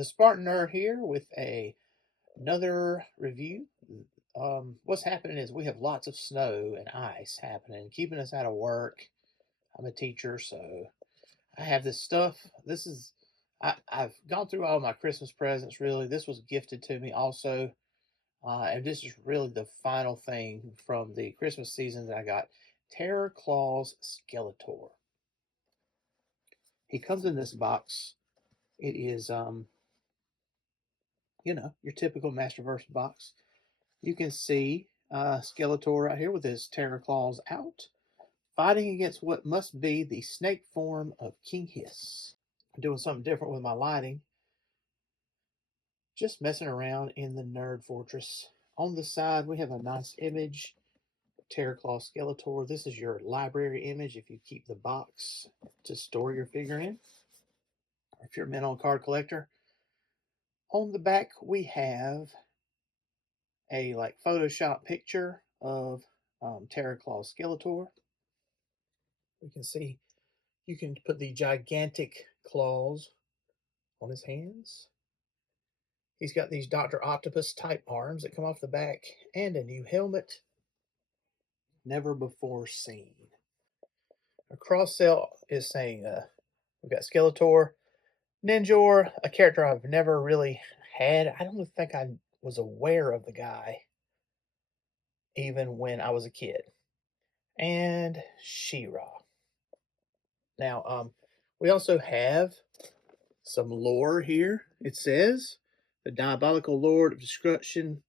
the Spartan Nerd here with another review. What's happening is we have lots of snow and ice happening, keeping us out of work. I'm a teacher, so I have this stuff. I've gone through all my Christmas presents. Really, this was gifted to me also, and this is really the final thing from the Christmas season that I got. Terror Claws Skeletor. He comes in this box. It is your typical Masterverse box. You can see Skeletor right here with his terror claws out, fighting against what must be the snake form of King Hiss. I'm doing something different with my lighting. Just messing around in the Nerd Fortress. On the side, we have a nice image. Terror Claw Skeletor. This is your library image if you keep the box to store your figure in. Or if you're a mental card collector. On the back, we have a Photoshop picture of Terror Claw Skeletor. We can see you can put the gigantic claws on his hands. He's got these Dr. Octopus type arms that come off the back and a new helmet never before seen. A cross sell is saying we've got Skeletor, Ninjor, a character I've never really had. I don't think I was aware of the guy even when I was a kid. And She-Ra. Now, we also have some lore here. It says, the diabolical Lord of Destruction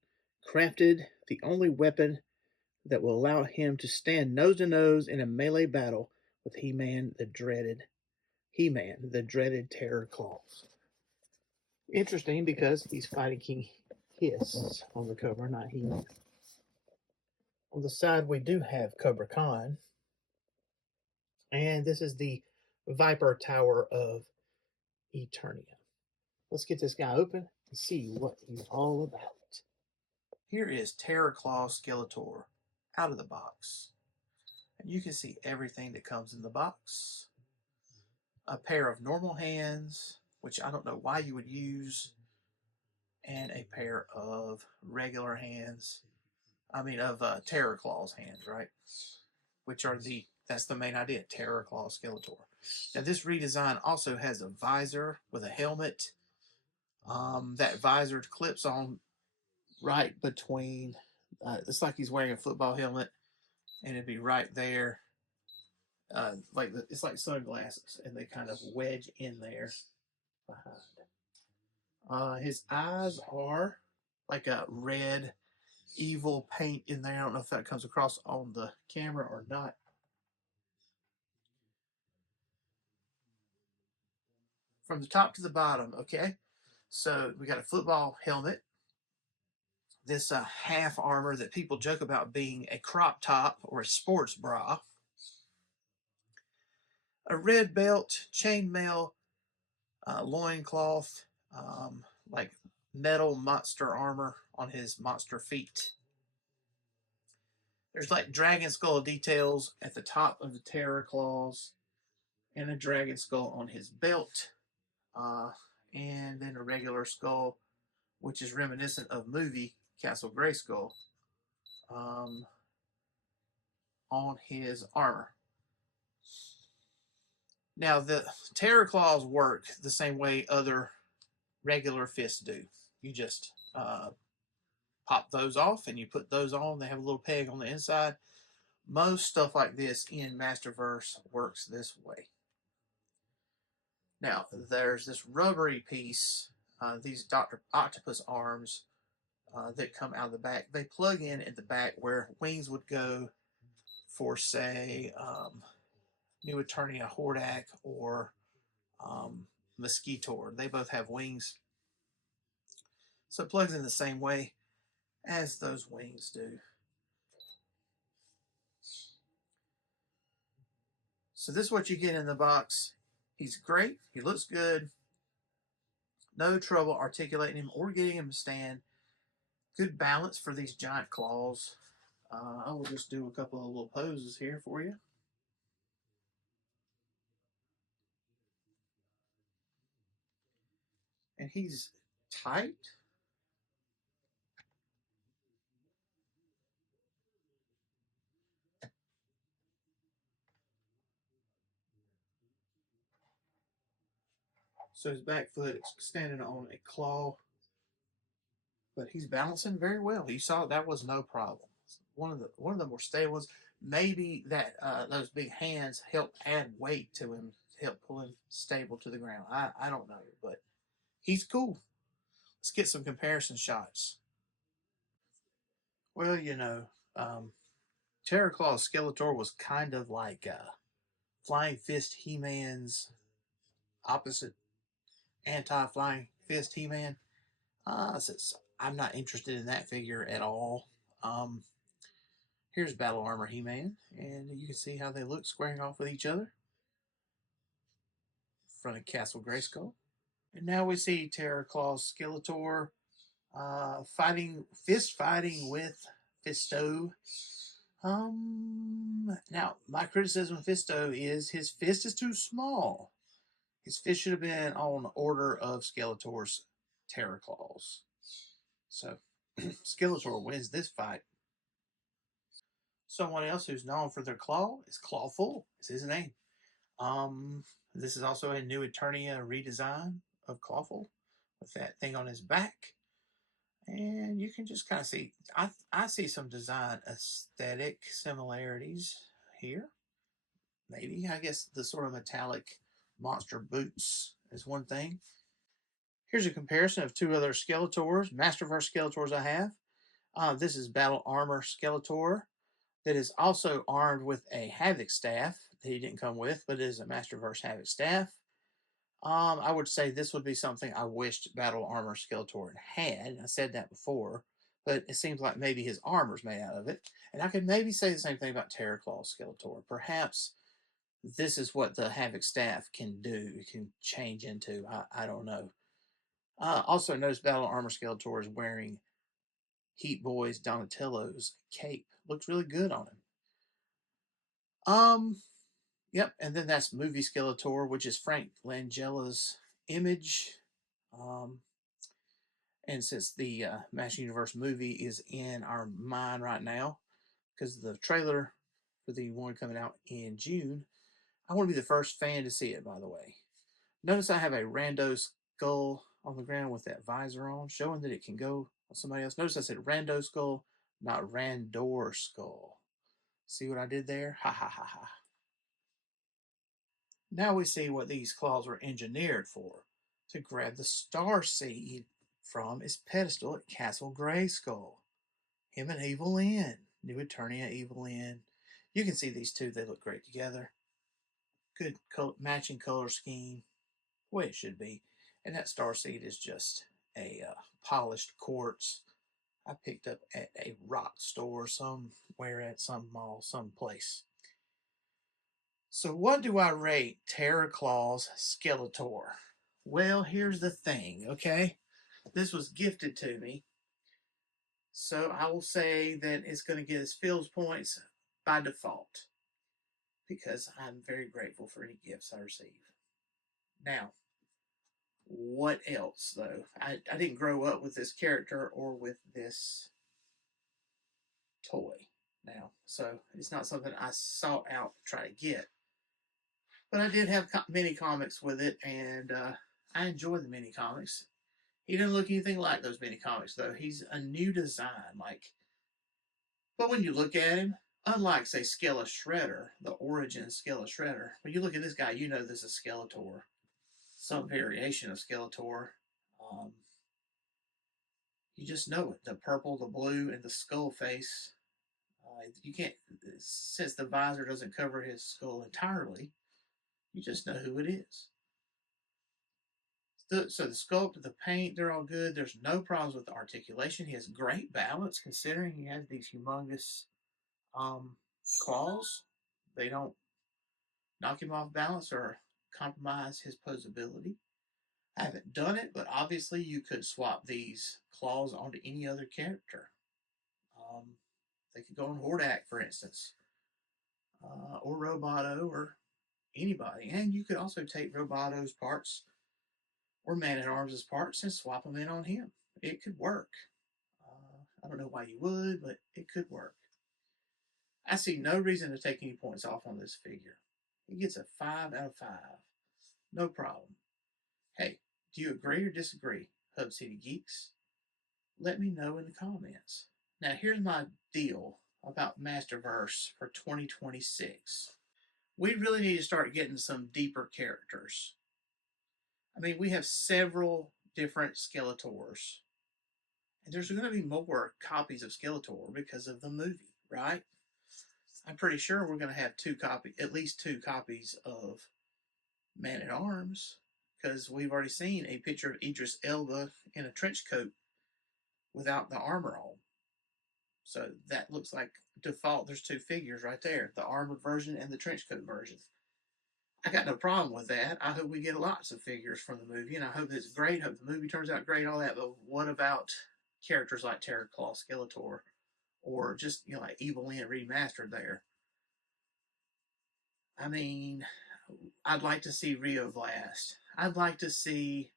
crafted the only weapon that will allow him to stand nose to nose in a melee battle with He-Man, the dreaded Terror Claws. Interesting because he's fighting King Hiss on the cover, not He-Man. On the side, we do have Cobra Khan. And this is the Viper Tower of Eternia. Let's get this guy open and see what he's all about. Here is Terror Claws Skeletor out of the box. And you can see everything that comes in the box. A pair of normal hands, which I don't know why you would use, and a pair of regular hands. Of Terror Claws hands, right? Which are that's the main idea, Terror Claws Skeletor. Now this redesign also has a visor with a helmet. That visor clips on right between, it's like he's wearing a football helmet, and it'd be right there. It's like sunglasses, and they kind of wedge in there behind. His eyes are like a red evil paint in there. I don't know if that comes across on the camera or not. From the top to the bottom, okay? So we got a football helmet. This half armor that people joke about being a crop top or a sports bra. A red belt, chainmail, loincloth, like metal monster armor on his monster feet. There's like dragon skull details at the top of the Terror Claws, and a dragon skull on his belt, and then a regular skull, which is reminiscent of movie Castle Grayskull, on his armor. Now, the Terror Claws work the same way other regular fists do. You just pop those off and you put those on. They have a little peg on the inside. Most stuff like this in Masterverse works this way. Now, there's this rubbery piece, these Dr. Octopus arms that come out of the back. They plug in at the back where wings would go for, say, New Eternia Hordak or Mosquitor. They both have wings. So it plugs in the same way as those wings do. So this is what you get in the box. He's great. He looks good. No trouble articulating him or getting him to stand. Good balance for these giant claws. I will just do a couple of little poses here for you. And he's tight. So his back foot is standing on a claw, but he's balancing very well. You saw that was no problem. One of the more stable ones. Maybe that those big hands help add weight to him, help pull him stable to the ground. I don't know, but he's cool. Let's get some comparison shots. Well, um, Terror Claws Skeletor was kind of like Flying Fist He-Man's opposite, anti-Flying Fist He-Man. Since I'm not interested in that figure at all. Here's Battle Armor He-Man, and you can see how they look squaring off with each other. In front of Castle Grayskull. And now we see Terror Claws Skeletor fist fighting with Fisto. Now, my criticism of Fisto is his fist is too small. His fist should have been on the order of Skeletor's Terror Claws. So, Skeletor wins this fight. Someone else who's known for their claw is Clawful. Is his name. This is also a new Eternia redesign of Clawful with that thing on his back. And you can just kind of see, I see some design aesthetic similarities here. Maybe, I guess the sort of metallic monster boots is one thing. Here's a comparison of two other Skeletors, Masterverse Skeletors I have. This is Battle Armor Skeletor that is also armed with a Havoc Staff that he didn't come with, but it is a Masterverse Havoc Staff. I would say this would be something I wished Battle Armor Skeletor had. I said that before, but it seems like maybe his armor's made out of it. And I could maybe say the same thing about Terror Claws Skeletor. Perhaps this is what the Havoc Staff can do, it can change into. I don't know. Also, notice Battle Armor Skeletor is wearing Heat Boy's Donatello's cape. Looks really good on him. Yep, and then that's Movie Skeletor, which is Frank Langella's image. And since the Master Universe movie is in our mind right now, because the trailer for the one coming out in June, I want to be the first fan to see it, by the way. Notice I have a rando skull on the ground with that visor on, showing that it can go on somebody else. Notice I said rando skull, not randor skull. See what I did there? Ha ha ha ha. Now we see what these claws were engineered for. To grab the star seed from its pedestal at Castle Grayskull. Him and Evil Lyn. New Eternia Evil Lyn. You can see these two, they look great together. Good matching color scheme. The way it should be. And that star seed is just a polished quartz I picked up at a rock store somewhere at some mall, someplace. So what do I rate Terror Claws Skeletor? Well, here's the thing, okay? This was gifted to me. So I will say that it's going to get its Phil's points by default. Because I'm very grateful for any gifts I receive. Now, what else, though? I didn't grow up with this character or with this toy now. So it's not something I sought out to try to get. But I did have mini comics with it, and I enjoy the mini comics. He doesn't look anything like those mini comics, though. He's a new design, but when you look at him, unlike, say, Skele-Shredder, the origin Skele-Shredder, when you look at this guy, you know this is Skeletor. Some variation of Skeletor. You just know it. The purple, the blue, and the skull face. You can't, since the visor doesn't cover his skull entirely, you just know who it is. So the sculpt, the paint, they're all good. There's no problems with the articulation. He has great balance considering he has these humongous claws. They don't knock him off balance or compromise his posability. I haven't done it, but obviously you could swap these claws onto any other character. They could go on Hordak, for instance, or Roboto, or anybody. And you could also take Roboto's parts or Man-at-Arms' parts and swap them in on him. It could work. I don't know why you would, but it could work. I see no reason to take any points off on this figure. He gets a 5 out of 5. No problem. Hey, do you agree or disagree, Hub City Geeks? Let me know in the comments. Now, here's my deal about Masterverse for 2026. We really need to start getting some deeper characters. I mean, we have several different Skeletors. And there's going to be more copies of Skeletor because of the movie, right? I'm pretty sure we're going to have at least two copies of Man-at-Arms, because we've already seen a picture of Idris Elba in a trench coat without the armor on. So that looks like default. There's two figures right there, the armored version and the trench coat version. I got no problem with that. I hope we get lots of figures from the movie, and I hope it's great. I hope the movie turns out great, all that. But what about characters like Terror Claws Skeletor, or just like Evil Lyn remastered there? I mean, I'd like to see Rio Blast. I'd like to see.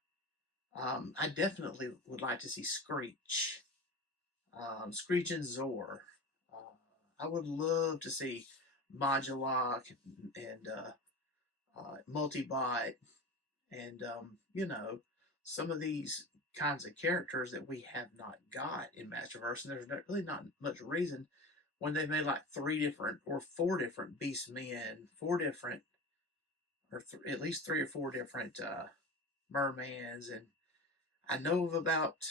I definitely would like to see Screech, Screech and Zor. I would love to see Modulok and Multibot, and some of these kinds of characters that we have not got in Masterverse, and there's really not much reason when they've made like 3 different or 4 different Beast Men, 4 different, or at least 3 or 4 different Mermans, and I know of about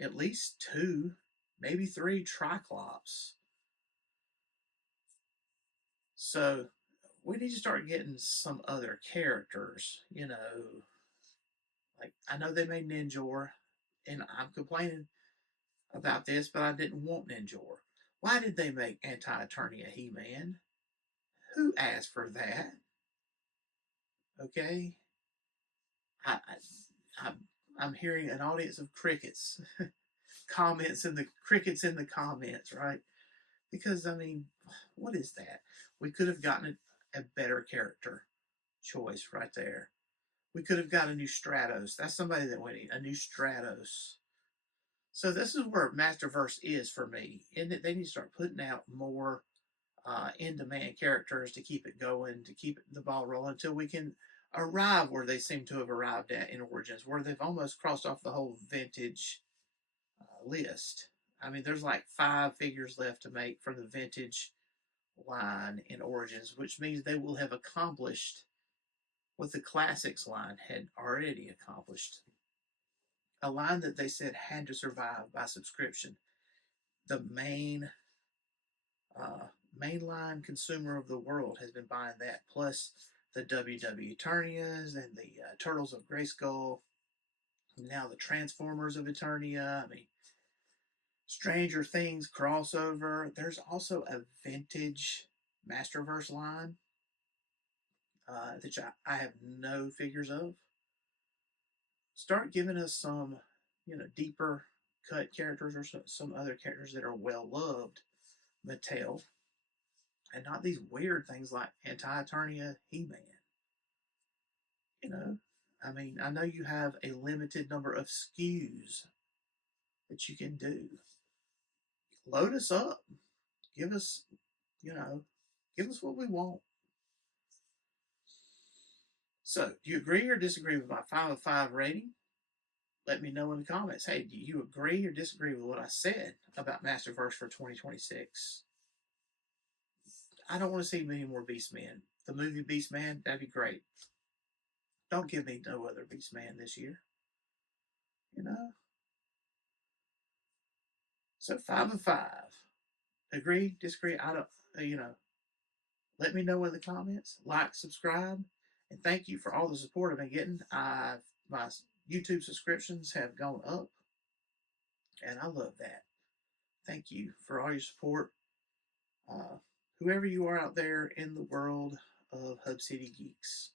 at least 2, maybe 3 Triclops. So we need to start getting some other characters, like I know they made Ninjor, and I'm complaining about this, but I didn't want Ninjor. Why did they make Anti-Eternia He-Man? Who asked for that? Okay, I, I I'm hearing an audience of crickets, crickets in the comments, right? Because I mean, what is that? We could have gotten a better character choice right there. We could have got a new Stratos. That's somebody that we need, a new Stratos. So this is where Masterverse is for me. And they need to start putting out more in-demand characters to keep it going, to keep the ball rolling until we can arrive where they seem to have arrived at in Origins, where they've almost crossed off the whole vintage list. I mean, there's like 5 figures left to make from the vintage line in Origins, which means they will have accomplished what the Classics line had already accomplished. A line that they said had to survive by subscription. The mainline consumer of the world has been buying that, plus the WW Eternias and the Turtles of Grayskull, now the Transformers of Eternia. I mean, Stranger Things crossover. There's also a vintage Masterverse line that I have no figures of. Start giving us some, deeper cut characters or some other characters that are well loved, Mattel, and not these weird things like Anti-Eternia He-Man. I mean, I know you have a limited number of SKUs that you can do. Load us up. Give us, give us what we want. So, do you agree or disagree with my 5 of 5 rating? Let me know in the comments. Hey, do you agree or disagree with what I said about Masterverse for 2026? I don't want to see many more Beastmen. The movie Beastman, that'd be great. Don't give me no other Beastman this year. So 5 of 5. Agree, disagree? I don't, let me know in the comments. Like, subscribe, and thank you for all the support I've been getting. My YouTube subscriptions have gone up, and I love that. Thank you for all your support. Whoever you are out there in the world of Hub City Geeks.